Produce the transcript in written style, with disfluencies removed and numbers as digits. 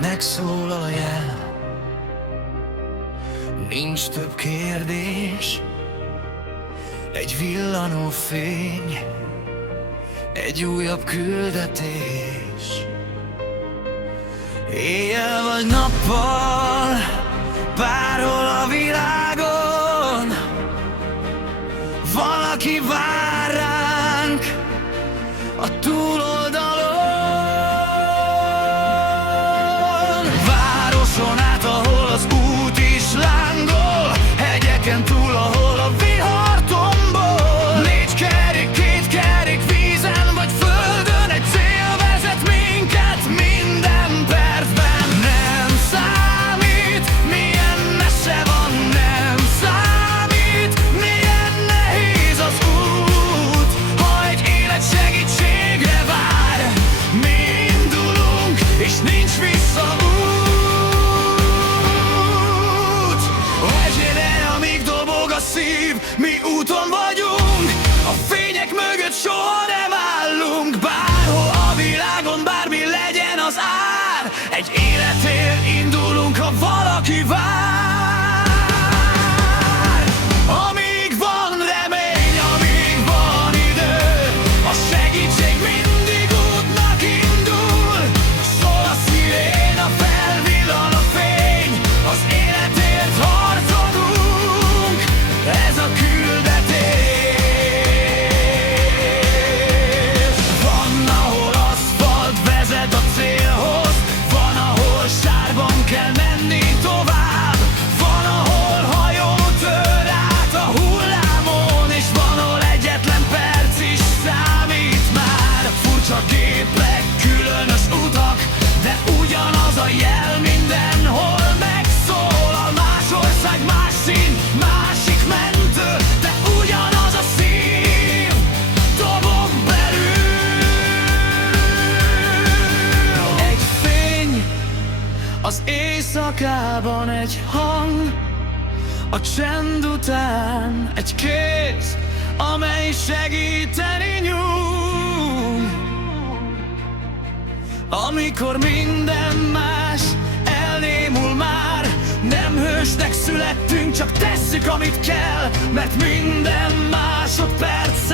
megszólal a jel, nincs több kérdés, egy villanó fény, egy újabb küldetés. Éjjel vagy nappal, bárhol a világon, valaki vár ránk a túloldalon. Városon át, ahol az út is lángol, hegyeken túl, ahol a vihar tombol. Négy kerék, két kerék, vízen vagy földön, egy cél vezet minket minden percben. Nem számít, milyen messze van, nem számít, milyen nehéz az út. Ha egy élet segítségre vár, mi indulunk, és nincs visszaút. Mi úton vagyunk, a fények mögött soha nem állunk. Bárhol a világon, bármi legyen az ár, egy életért indulunk, ha valaki vár. Amíg van remény, amíg van idő, a segítség mindig útnak indul. Szól a sziréna, felvillan a fény, az életért harcolunk. Ez a küldetés. Van, ahol aszfalt vezet a célhoz, van, ahol sárban kell menni tovább, van, ahol hajó tör át a hullámon, és van, ahol egyetlen perc is számít már. Furcsa képek, különös utak, de ugyanaz a jel mindenhol megszólal. Más ország, más szín, másik mentő, de ugyanaz a szív dobog belül. Egy fény az éjszakában, egy hang a csend után, egy kéz, amely segíteni nyúl. Amikor minden más elnémul már, nem hősnek születtünk, csak tesszük, amit kell, mert minden másodperc